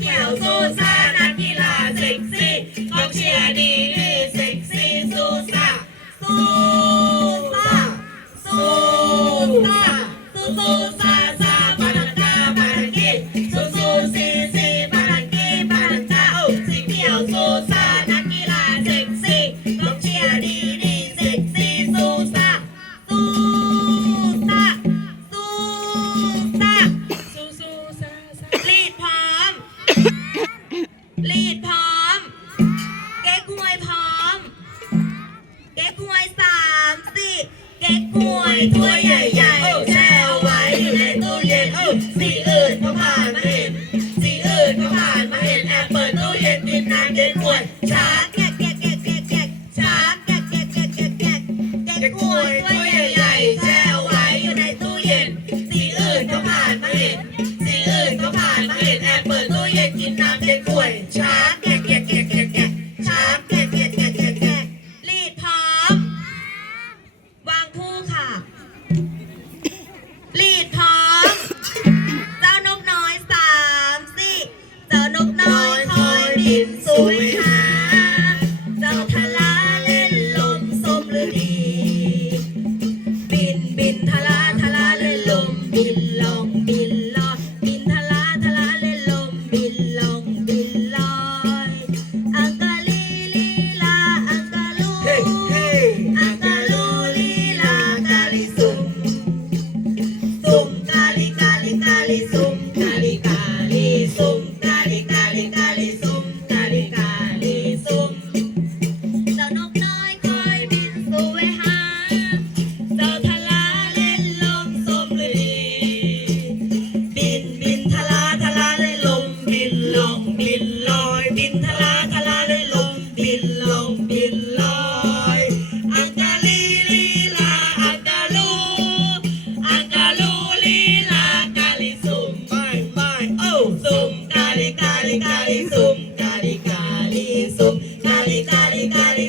เขี่ยวสู้ซ่านักกีฬาเซ็กซี่กองเชียร์ดีลีเซ็กซี่สู้ซ่าสู้ซ่าสู้ซ่าสู้ซ่า ถ้วยถ้วใหญ่ๆแช่เอาไว้อยู่ในตู้เย็นสีอื่นก็ผ่านมาเห็นสีอื่นก็ผ่านมาเห็นแอบเปิดตู้เย็นกินน้ำเย็นหวยชาแกะแกะแกะแกะแกะชาแกะแกะแกะแกะแกะแกะถ้วยถ้วใหญ่ๆแช่เอาไว้อยู่ในตู้เย็นสีอื่นก็ผ่านมาเห็นสีอื่นก็ผ่านมาเห็นแอบเปิดตู้เย็นกินน้ำเย็นหวยชา long ลอยบินทะลาทะลาเลลงบินลงบินลอยอังกาลีลีลาอังกาลูอังกาลูลีลากาลิซุมไม่ไม่โอซุมกาลิกาลิกาลิซุมกาลิกาลิซุมกาลิกาลิกาลิ